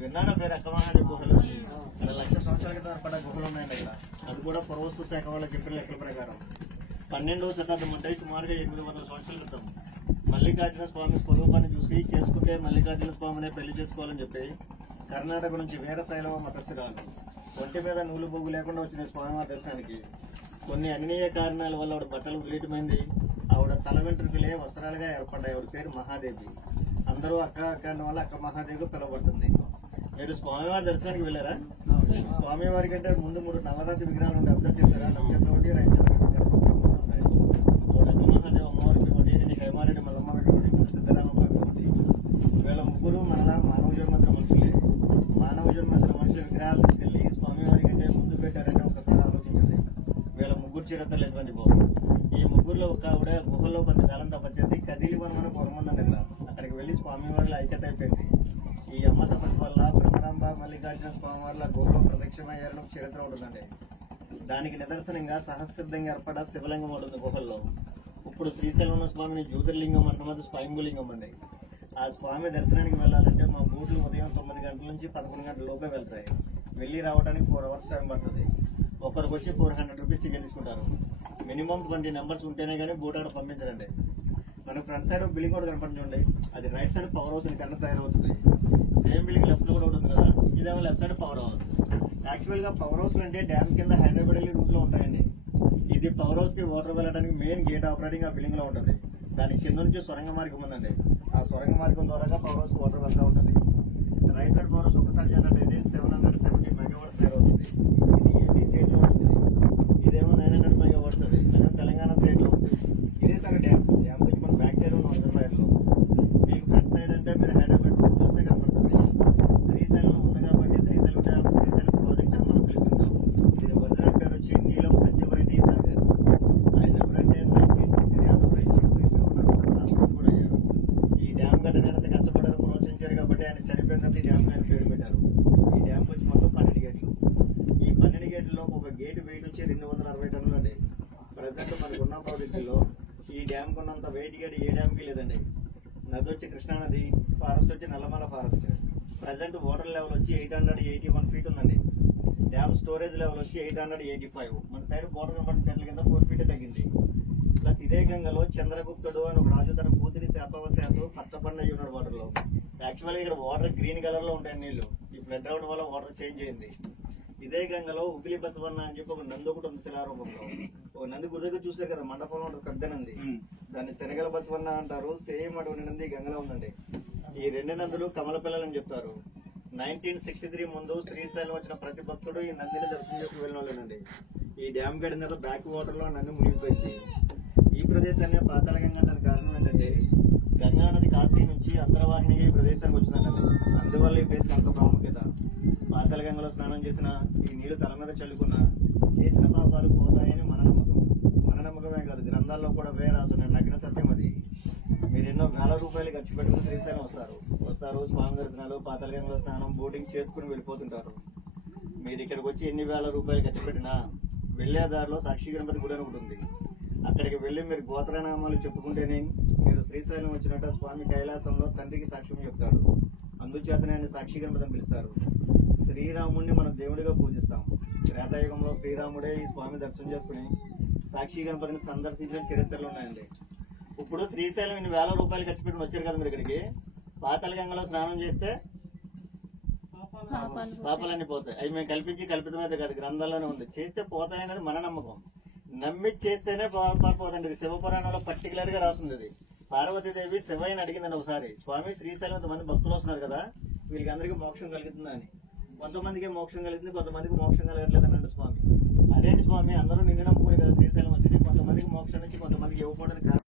విన్నారా పేరు అక్కమహాదేవి గుహలు? అక్కడ 1,00,000 సంవత్సరాల క్రితం ఏర్పడ్డ గుహలు ఉన్నాయండి ఇక్కడ. అది కూడా పురావస్తు శాఖ వాళ్ళకి చెప్పిన లెక్కల ప్రకారం 12వ శతాబ్దం అంటే సుమారుగా 800 సంవత్సరాల క్రితం మల్లికార్జున స్వామి స్వరూపాన్ని చూసి చేసుకుంటే మల్లికార్జున స్వామినే పెళ్లి చేసుకోవాలని చెప్పి కర్ణాటక నుంచి వీరశైలవ మతస్థురాలు ఒంటి మీద నూలు బొగ్గు లేకుండా వచ్చిన స్వామివారి దర్శనానికి కొన్ని అన్నియ కారణాల వల్ల ఆవిడ బట్టలు ఉలిటమైంది. ఆవిడ తల వెంట్రుకలే వస్త్రాలుగా ఏర్పడ్డాయి. ఆవిడ పేరు మహాదేవి. అందరూ అక్క అన్న వల్ల అక్క మహాదేవిగా పిలువబడుతుంది. మీరు స్వామివారి దర్శనానికి వెళ్ళారా? స్వామివారి కంటే ముందు 3 నవరాత్రి విగ్రహాలు ఉండి అబ్జర్వ్ చేశారా? నక్షత్రం ఒకటి, రైతు అక్క మహాదేవి అమ్మవారికి ఒకటి, హేమారెడ్డి మల్లమ్మారెడ్డి ఒకటి, సిద్ధరామబాబు ఒకటి. వీళ్ళ ముగ్గురు మనలా మానవ జన్మత్ర మనుషులే. మానవ జన్మత్ర మనుషుల విగ్రహాలు తీసుకెళ్లి స్వామివారి కంటే ముందు పెట్టారంటే ఒకసారి ఆలోచించండి. వీళ్ళ ముగ్గురు చరిత్రలు ఎటువంటి బాబు. ఈ ముగ్గురులో ఒక ఆవిడ గుహల్లో కొంతకాలం తపస్సేసి కదిలి వనమని పొరమందని అక్కడికి వెళ్లి స్వామివారిలో ఐక్యత అయిపోయింది. ఈ అమ్మ తపస్సు వల్ల బ్రహ్మరాంబ మల్లికార్జున స్వామివార్ల గుహలో ప్రత్యక్షమయ్యారని ఒక చరిత్ర ఉంటుందండి. దానికి నిదర్శనంగా సహసిద్ధంగా ఏర్పడ శివలింగం ఉంటుంది గుహల్లో. ఇప్పుడు శ్రీశైలం స్వామిని జ్యోతిర్లింగం అంటున్నది స్వయంభూలింగం అండి. ఆ స్వామి దర్శనానికి వెళ్ళాలంటే మా బూట్లు ఉదయం 9 గంటల నుంచి 11 గంటల లోపే వెళ్తాయి. వెళ్ళి రావడానికి 4 అవర్స్ టైం పడుతుంది. ఒక్కరికి వచ్చి 400 రూపీస్ టికెట్ తీసుకుంటారు. మినిమం 20 నెంబర్స్ ఉంటేనే కానీ బోట్ అక్కడ పంపించరండి. మనకు ఫ్రంట్ సైడ్ బిల్డింగ్ కూడా కనపడి చూడండి. అది రైట్ సైడ్ పవర్ హౌస్ కన్నా తయారవుతుంది. సేమ్ బిల్డింగ్ లెఫ్ట్ లో కూడా ఉంటుంది కదా, ఇదేమో left side power house. Actual గా పవర్ హౌస్ అంటే డ్యామ్ కింద హైదరాబాద్ రూట్ లో ఉంటాయండి. ఇది పవర్ హౌస్ కి వాటర్ వెళ్ళడానికి మెయిన్ గేట్ ఆపరేటింగ్ ఆ బిల్డింగ్ లో ఉంటుంది. దాని కింద నుంచి సొరంగ మార్గం ఉందండి. ఆ సొరంగ మార్గం ద్వారా పవర్ హౌస్ వాటర్ వెళ్తూ ఉంటుంది. రైట్ సైడ్ పవర్ హౌస్ ఒకసారి జనరేట్ అయితే 770 మెగావాట్స్ తయారవుతుంది. ఇది ఏపీ స్టేట్ లో ఉంటుంది. ఇదేమో 900 మెగావాట్స్ అది తెలంగాణ స్టేట్ లో ఉంటుంది. ఇదే సార్ డ్యామ్ నుంచి మన బ్యాక్ సైడ్ ఉన్న రిజర్వాయర్ లో. మీకు ఫ్రంట్ సైడ్ అంటే మీరు హైదరాబాద్ చూస్తే కనపడుతుంది. శ్రీశైలం ఉంది కాబట్టి శ్రీశైలం డ్యామ్, శ్రీశైలం ప్రాజెక్ట్ అని మనం పిలుస్తుంటాం. ఇది ఒరిజినల్ పేరు వచ్చి నీలం సంజీవరెడ్డి సాగర్. ఆయన ఎవరంటే 1960 ఆంధ్రప్రదేశ్ కూడా అయ్యారు. ఈ డ్యామ్ కట్టడానికి కష్టపడారు, ప్రోత్సహించారు కాబట్టి ఆయన చనిపోయినప్పుడు ఈ డ్యామ్ పేరు పెట్టారు. ఈ డ్యామ్ వచ్చి మొత్తం 12 గేట్లు. ఈ 12 గేట్లలో ఒక గేట్ వెయిట్ వచ్చి 260 టన్నులు అండి. ప్రజెంట్ మనకున్న ప్రాజెక్టుల్లో ఈ డ్యామ్ కొన్నంత వెయిట్ గేట్ ఏ డ్యామ్కి లేదండి. నది వచ్చి కృష్ణానది, ఫారెస్ట్ వచ్చి Nallamala forest. Present water level వచ్చి 881 ఫీట్ ఉందండి. డ్యామ్ స్టోరేజ్ లెవెల్ వచ్చి 885. మన సైడ్ బోర్డర్ నెంబర్ చెట్ల కింద 4 ఫీట్ తగ్గింది. ప్లస్ ఇదే గంగలో చంద్రగుప్తుడు అని ఒక రాజు తన కూతురి శాపవశాత్తు పచ్చబండ అయ్యి ఉన్నాడు వాటర్ లో. యాక్చువల్గా ఇక్కడ వాటర్ గ్రీన్ కలర్ లో ఉంటాయి నీళ్లు. ఈ ఫ్లడ్ రావడం వల్ల వాటర్ చేంజ్ అయింది. ఇదే గంగలో ఉగిలి బసవన్న అని చెప్పి ఒక నంది ఒకటి ఉంది శిలారూపంలో. ఒక నంది గుర్తుగా చూసారు కదా, మండపంలో ఉంటుంది పెద్ద నంది. దాన్ని శనగల బసవన్న అంటారు. సేమ్ అటువంటి నంది గంగలో ఉందండి. ఈ 2 నందులు కమల పిల్లలని చెప్తారు. 1963 ముందు శ్రీశైలం వచ్చిన ప్రతి భక్తుడు ఈ నందిని దర్శనం చేసి వెళ్ళిన వాళ్ళేనండి. ఈ డ్యామ్ గడిన తర్వాత బ్యాక్ వాటర్ లో నంది మునిగిపోయింది. ఈ ప్రదేశాన్ని పాతాళ గంగ అంటే కారణం ఏంటంటే గంగా నది కాశీ నుంచి అంతర్వాహినిగా ఈ ప్రదేశానికి వచ్చిందండి. అందువల్ల ఈ ప్లేస్ అంత ప్రాముఖ్యత. పాతాళ గంగలో స్నానం చేసిన ఈ నీళ్లు తల మీద చల్లుకున్న చేసిన పాపాలు పోతాయని మన నమ్మకం. మన నమ్మకమే కాదు, గ్రంథాల్లో కూడా రాసున్నాయి. నగ్న సత్యం అది. మీరు ఎన్నో వేల రూపాయలు ఖర్చు పెట్టుకుని శ్రీశైలం వస్తారు స్వామి దర్శనాలు, పాతాళ గంగలో స్నానం, బోటింగ్ చేసుకుని వెళ్ళిపోతుంటారు. మీరు ఇక్కడికి వచ్చి ఎన్ని వేల రూపాయలు ఖర్చు పెట్టినా వెళ్లే దారిలో సాక్షి గణపతి గుడి అని ఒకటి ఉంది. అక్కడికి వెళ్లి మీరు గోత్రనామాలు చెప్పుకుంటేనే మీరు శ్రీశైలం వచ్చినట్టు స్వామి కైలాసంలో తండ్రికి సాక్ష్యం చెప్తాడు. అందుచేతనే ఆయన సాక్షి గణపతిని పిలుస్తారు. శ్రీరాముడిని మనం దేవుడిగా పూజిస్తాం. త్రేతాయుగంలో శ్రీరాముడే ఈ స్వామి దర్శనం చేసుకుని సాక్షి గణపతిని సందర్శించిన చరిత్రలు ఉన్నాయండి. ఇప్పుడు శ్రీశైలం ఇన్ని వేల రూపాయలు ఖర్చు పెట్టుకుని వచ్చారు కదా మీరు ఇక్కడికి. పాతాళ గంగలో స్నానం చేస్తే పాపాలన్నీ పోతాయి. అవి మేము కల్పితమైతే కాదు, గ్రంథాల్లోనే ఉంది. చేస్తే పోతాయనేది మన నమ్మకం. నమ్మి చేస్తేనే పారిపోతుంది. ఇది శివపురాణంలో పర్టికులర్ గా రాస్తుంది. అది పార్వతీదేవి శివయ్యని అడిగిందండి ఒకసారి, స్వామి శ్రీశైలం మంది భక్తులు వస్తున్నారు కదా, వీళ్ళకి అందరికీ మోక్షం కలుగుతుందా అని. కొంతమందికి మోక్షం కలిగింది, కొంతమందికి మోక్షం కలగట్లేదు అన్నాడు స్వామి. అదేంటి స్వామి, అందరూ నిన్ను నమ్ముకుని కదా శ్రీశైలం వచ్చింది, కొంతమందికి మోక్షం నుంచి కొంతమందికి ఇవ్వకూడదని